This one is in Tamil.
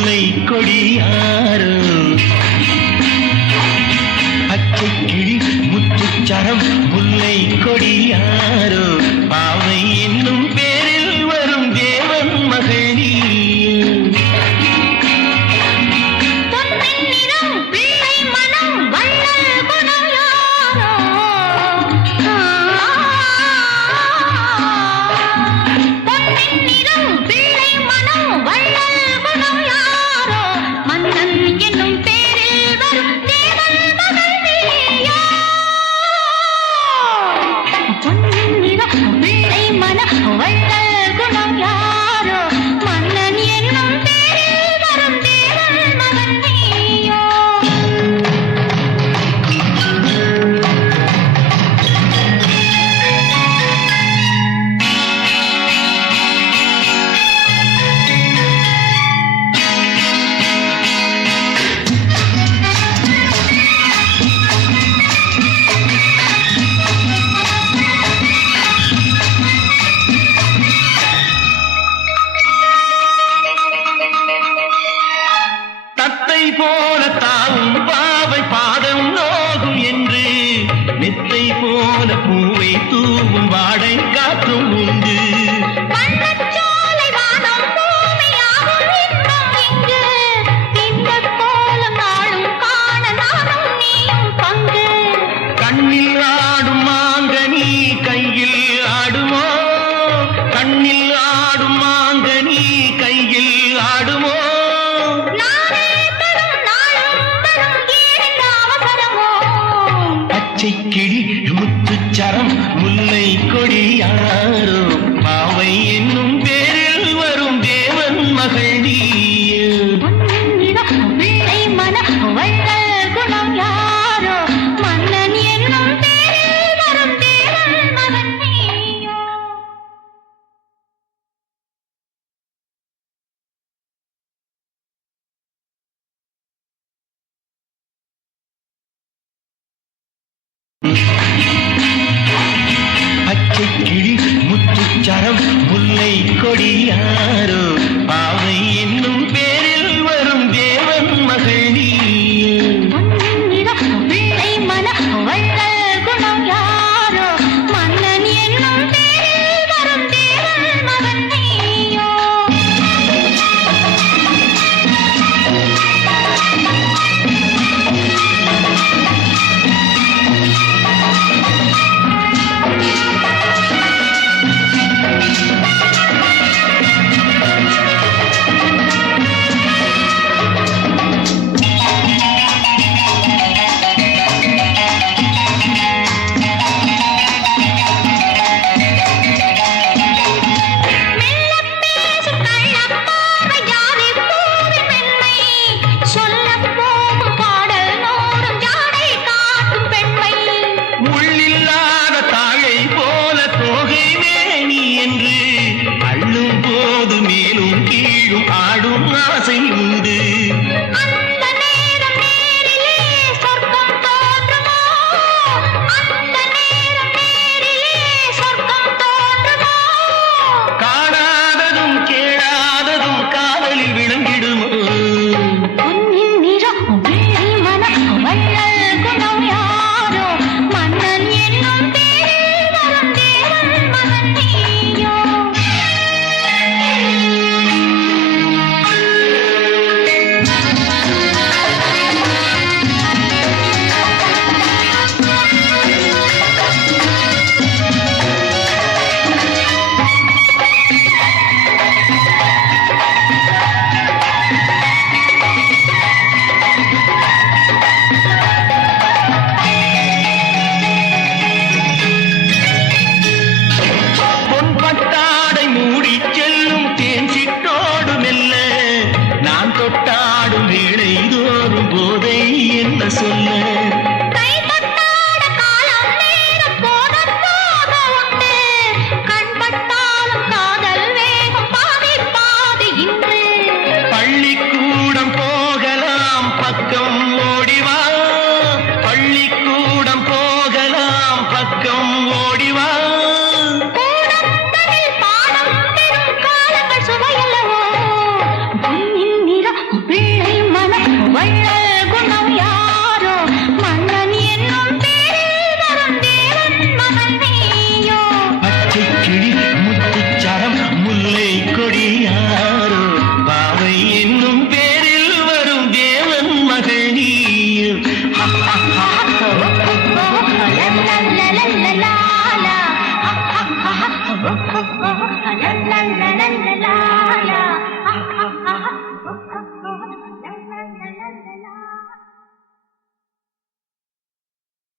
முல்லை கொடியாரோ பச்சை கிளி முத்துச்சரம் முல்லை கொடியாரோ பாவை என்னும் பேரில் வரும் தேவன் மகள் நீ போல தாவும் பாவை பாதம் நோகும் என்று மெத்தை போல பூவை தூவும் வாடை காற்றும் உண்டு கண்ணில் ஆடும் மாங்கனி கையில் ஆடுமோ கண்ணில் ஆடும் மாங்கனி கையில் ஆடுமோ பச்சை கிளி முத்துச்சரம் முல்லை கொடியாரோ பாவை என்னும் பேரில் வரும் தேவன் மகள் நீ பச்சை கிளி முத்துச்சரம் முல்லை கொடியாரோ பாவை என்னும் பேரில் வரும் தேவன் மகள் நீ la la la